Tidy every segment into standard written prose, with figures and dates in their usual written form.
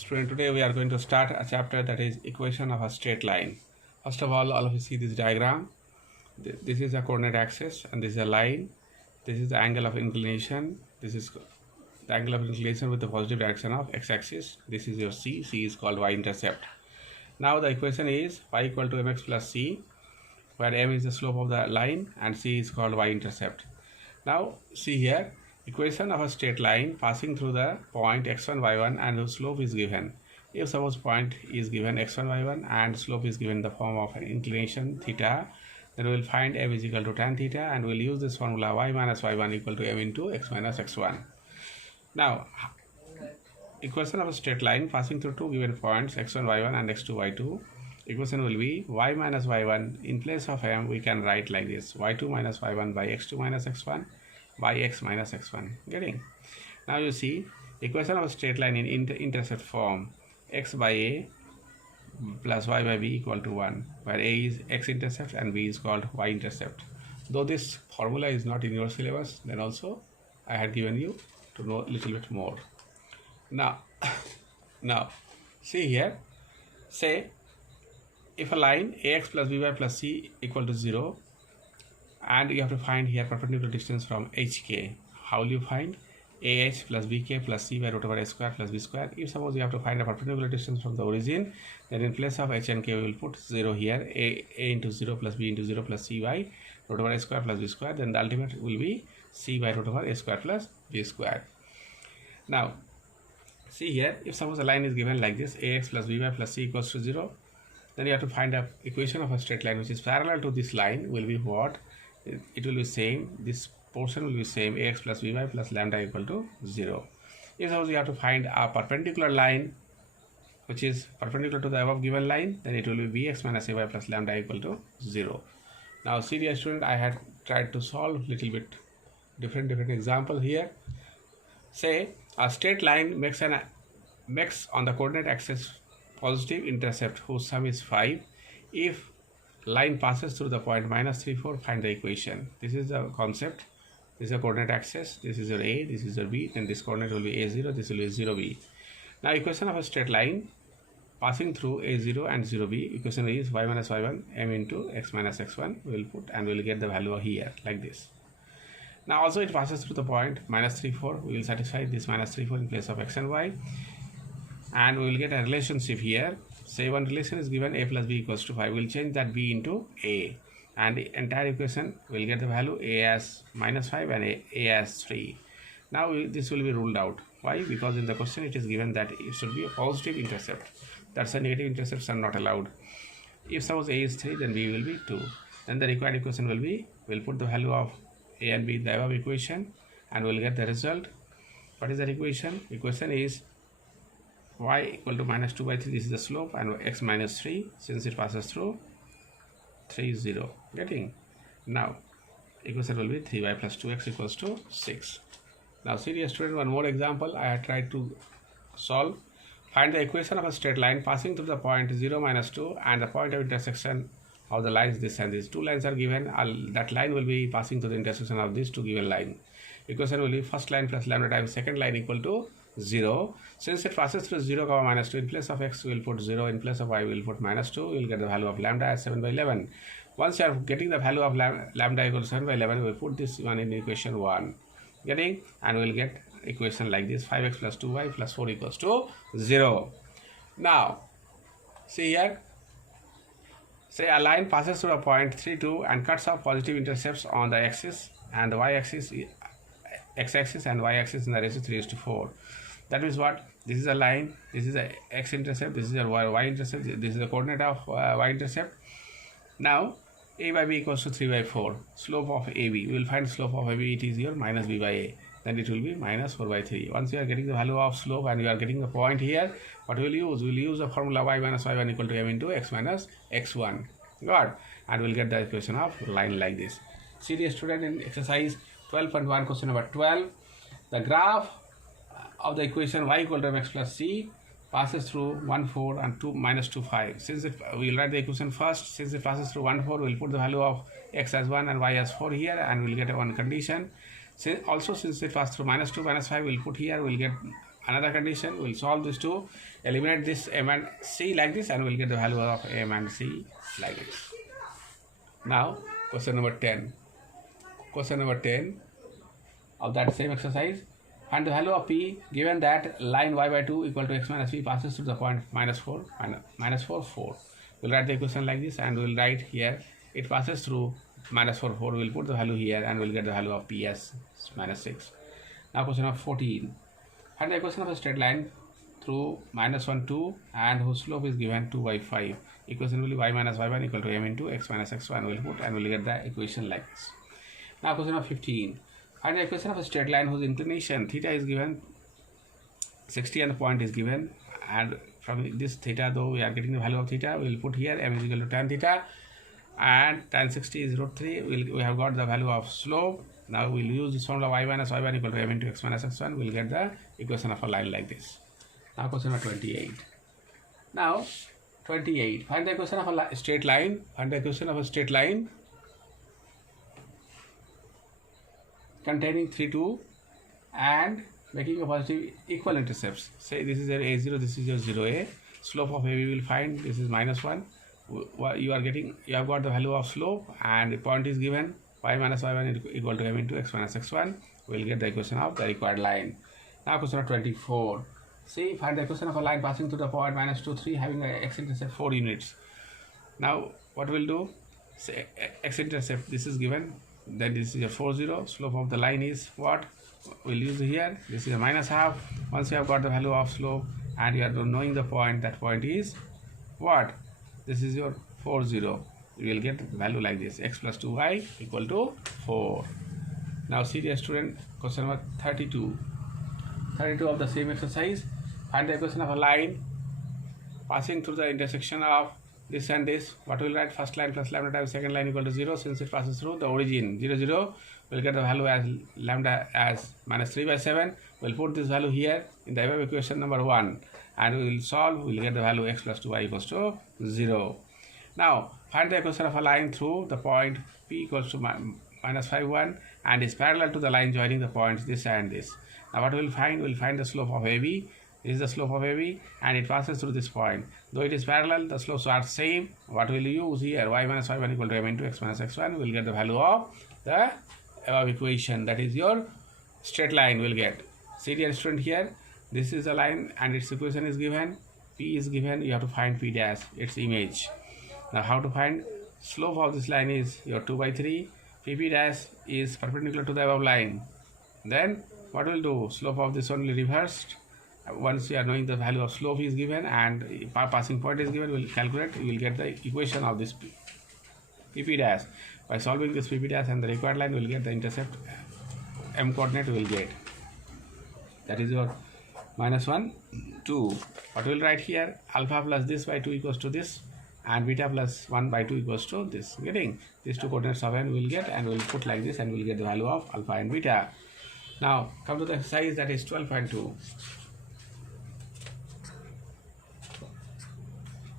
Student, today we are going to start a chapter that is equation of a straight line. First of all of you see this diagram. This is a coordinate axis and this is a line. This is the angle of inclination. This is the angle of inclination with the positive direction of x-axis. This is your C. C is called y-intercept. Now the equation is y equal to mx plus c, where m is the slope of the line and c is called y-intercept. Now see here, equation of a straight line passing through the point x1 y1 and the slope is given. If suppose point is given x1 y1 and slope is given in the form of an inclination theta, then we will find m is equal to tan theta and we will use this formula y minus y1 equal to m into x minus x1. Now equation of a straight line passing through two given points x1 y1 and x2 y2, equation will be y minus y1. In place of m we can write like this: y2 minus y1 by x2 minus x1 by x minus x1. Getting? Now you see equation of a straight line in intercept form: x by a plus y by b equal to 1, where a is x-intercept and b is called y-intercept. Though this formula is not in your syllabus, then also I had given you to know a little bit more. Now see here, say if a line ax plus by plus c equal to 0, and you have to find here perpendicular distance from hk. How will you find? Ah plus bk plus c by root over a square plus b square. If suppose you have to find a perpendicular distance from the origin, then in place of h and k we will put 0 here. A into 0 plus b into 0 plus c by root over a square plus b square. Then the ultimate will be c by root over a square plus b square. Now see here, if suppose a line is given like this: ax plus by plus c equals to 0, then you have to find a equation of a straight line which is parallel to this line. Will be what? It will be same, this portion will be same, ax plus by plus lambda equal to 0. If suppose you have to find a perpendicular line which is perpendicular to the above given line, then it will be bx minus ay plus lambda equal to 0. Now see dear student, I had tried to solve little bit different example here. Say a straight line makes on the coordinate axis positive intercept whose sum is 5. If line passes through the point minus 3, 4, find the equation. This is the concept. This is a coordinate axis. This is your a, this is your b, then this coordinate will be a0, this will be 0b. Now equation of a straight line passing through a0 and 0b, equation is y minus y1 m into x minus x1. We will put and we will get the value here like this. Now also it passes through the point minus 3, 4. We will satisfy this minus 3, 4 in place of x and y, and we will get a relationship here. Say one relation is given, a plus b equals to 5. We will change that b into a, and the entire equation will get the value a as minus 5 and a as 3. Now this will be ruled out. Why? Because in the question it is given that it should be a positive intercept. That's why negative intercepts are not allowed. If suppose a is 3, then b will be 2. Then the required equation will be, we'll put the value of a and b in the above equation and we'll get the result. What is that equation? Equation is y equal to minus 2 by 3, this is the slope, and x minus 3, since it passes through 3, 0. Getting? Now equation will be 3y plus 2x equals to 6. Now see dear student, one more example I have tried to solve. Find the equation of a straight line passing through the point 0, minus 2 and the point of intersection of the lines this and this. Two lines are given, that line will be passing through the intersection of these two given line. Equation will be first line plus lambda times second line equal to 0. Since it passes through 0, minus 2, in place of x we will put 0, in place of y we will put minus 2, we will get the value of lambda as 7 by 11. Once you are getting the value of lambda equal to 7 by 11, we will put this one in equation 1. Getting? And we will get equation like this: 5x plus 2y plus 4 equals to 0. Now see here, say a line passes through a point 3, 2 and cuts off positive intercepts on the axis and the y-axis, x-axis and y-axis in the ratio 3:4. That means what? This is a line, this is a x-intercept, this is a y-intercept, this is the coordinate of y-intercept. Now a by b equals to 3 by 4. Slope of ab, we will find slope of ab, it is your minus b by a, then it will be minus 4 by 3. Once you are getting the value of slope and you are getting the point here, what will you use? We will use the formula y minus y1 equal to m into x minus x1. Got? And we will get the equation of line like this. See dear student, in exercise 12.1 question number 12, the graph of the equation y equal to mx plus c passes through 1, 4 and 2 minus 2, 5. Since we will write the equation first. Since it passes through 1, 4, we will put the value of x as 1 and y as 4 here, and we will get a one condition. Since it passes through minus 2, minus 5, we will put here, we will get another condition. We'll solve this to eliminate this m and c like this, and we'll get the value of m and c like this. Now question number 10. Question number 10 of that same exercise. Find the value of p given that line y by 2 equal to x minus p passes through the point minus 4, 4. We'll write the equation like this, and we'll write here it passes through minus 4, 4. We'll put the value here, and we'll get the value of p as minus 6. Now question number 14. Find the equation of a straight line through minus 1, 2, and whose slope is given 2 by 5. Equation will be y minus y1 equal to m into x minus x1. We'll put, and we'll get the equation like this. Now question number 15. Find the equation of a straight line whose inclination theta is given 60 and the point is given, and from this theta, though we are getting the value of theta, we will put here m is equal to tan theta, and tan 60 is root 3. We have got the value of slope. Now we'll use this formula y minus y1 equal to m into x minus x1. We'll get the equation of a line like this. Now question number 28. Now 28. Find the equation of a straight line. Find the equation of a straight line containing 3, 2 and making a positive equal intercepts. Say this is your a0, this is your 0a. Slope of AB will find, this is minus 1. You have got the value of slope, and the point is given y minus y1 equal to m into x minus x1. We will get the equation of the required line. Now question number 24. See, find the equation of a line passing through the point minus 2, 3 having a x-intercept 4 units. Now what we'll do, say x-intercept, this is given, then this is a 4, 0. Slope of the line is what? We'll use here, this is a minus half. Once you have got the value of slope and you are knowing the point, that point is what? This is your 4, 0. You will get the value like this, x plus 2y equal to 4. Now see dear student, question number 32. 32 of the same exercise. Find the equation of a line passing through the intersection of this and this. What will write? First line plus lambda times second line equal to 0. Since it passes through the origin 0, 0, we'll get the value as lambda as minus 3 by 7. We'll put this value here in the above equation number 1, and we will solve. We'll get the value x plus 2y equals to 0. Now find the equation of a line through the point p equals to minus 5, 1, and is parallel to the line joining the points this and this. Now what we'll find? We'll find the slope of AB. This is the slope of AB, and it passes through this point. Though it is parallel, the slopes are same. What will you use here? Y minus y1 equal to m into x minus x1. We'll get the value of the above equation. That is your straight line. We'll get. See dear student, here this is a line and its equation is given. P is given. You have to find P dash, its image. Now how to find? Slope of this line is your 2 by 3. PP dash is perpendicular to the above line. Then what we'll do? Slope of this only reversed. Once you are knowing the value of slope is given and passing point is given, we'll calculate. We will get the equation of this PP dash. By solving this PP dash and the required line, we will get the intercept m coordinate. We will get. That is your minus 1, 2. What we will write here? Alpha plus this by 2 equals to this, and beta plus 1 by 2 equals to this. Getting these two coordinates of n we will get, and we will put like this, and we will get the value of alpha and beta. Now come to the exercise, that is 12.2.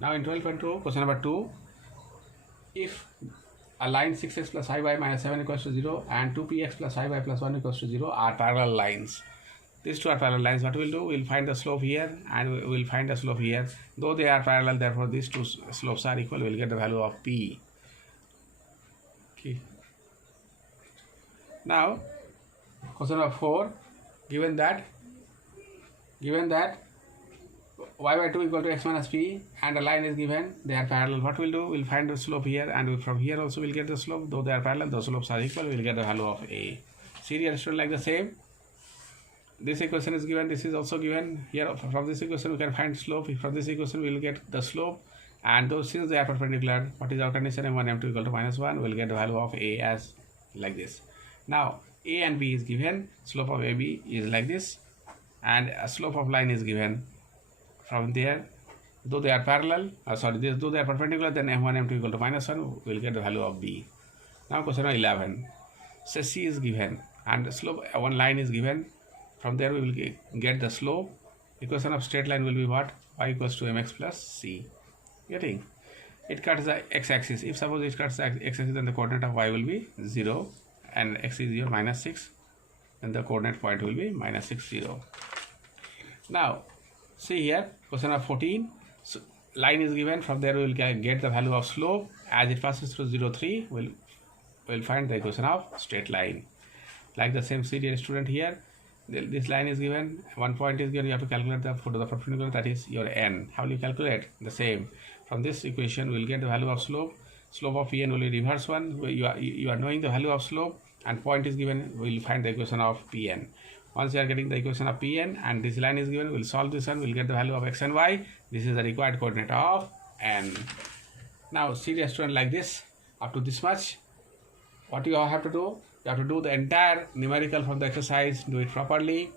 Now in 12.2, question number 2, if a line 6x plus I y minus 7 equals to 0 and 2px plus I y plus 1 equals to 0 are parallel lines. These two are parallel lines. What we'll do? We'll find the slope here and we'll find the slope here. Though they are parallel, therefore these two slopes are equal. We'll get the value of p. Okay. Now question number 4, given that y by 2 equal to x minus p and a line is given, they are parallel. What we'll do? We'll find the slope here, and from here also we'll get the slope. Though they are parallel, the slopes are equal. We'll get the value of a. See dear student, like the same. This equation is given. This is also given. Here from this equation we can find slope. From this equation we will get the slope. And those, since they are perpendicular, what is our condition? m1 m2 equal to minus 1. We'll get the value of a as like this. Now a and b is given. Slope of AB is like this, and a slope of line is given. From there, though they are parallel, though they are perpendicular, then m1 m2 equal to minus 1. We'll get the value of b. Now question 11. So c is given and the slope, one line is given. From there we will get the slope. Equation of straight line will be what? Y equals to mx plus c. Getting? It cuts the x-axis. If suppose it cuts the x-axis, then the coordinate of y will be 0 and x is your minus 6. Then the coordinate point will be minus 6, 0. Now, see here, question number 14. So, line is given. From there, we will get the value of slope. As it passes through 0, 3, we'll find the equation of straight line. Like the same dear student here, this line is given. One point is given. You have to calculate the foot of the perpendicular. That is your n. How will you calculate? The same. From this equation, we'll get the value of slope. Slope of Pn will be reverse one. You are knowing the value of slope, and point is given. We'll find the equation of Pn. Once you are getting the equation of Pn and this line is given, we'll solve this one. We'll get the value of x and y. This is the required coordinate of n. Now, see a student like this, up to this much. What you have to do? You have to do the entire numerical from the exercise. Do it properly.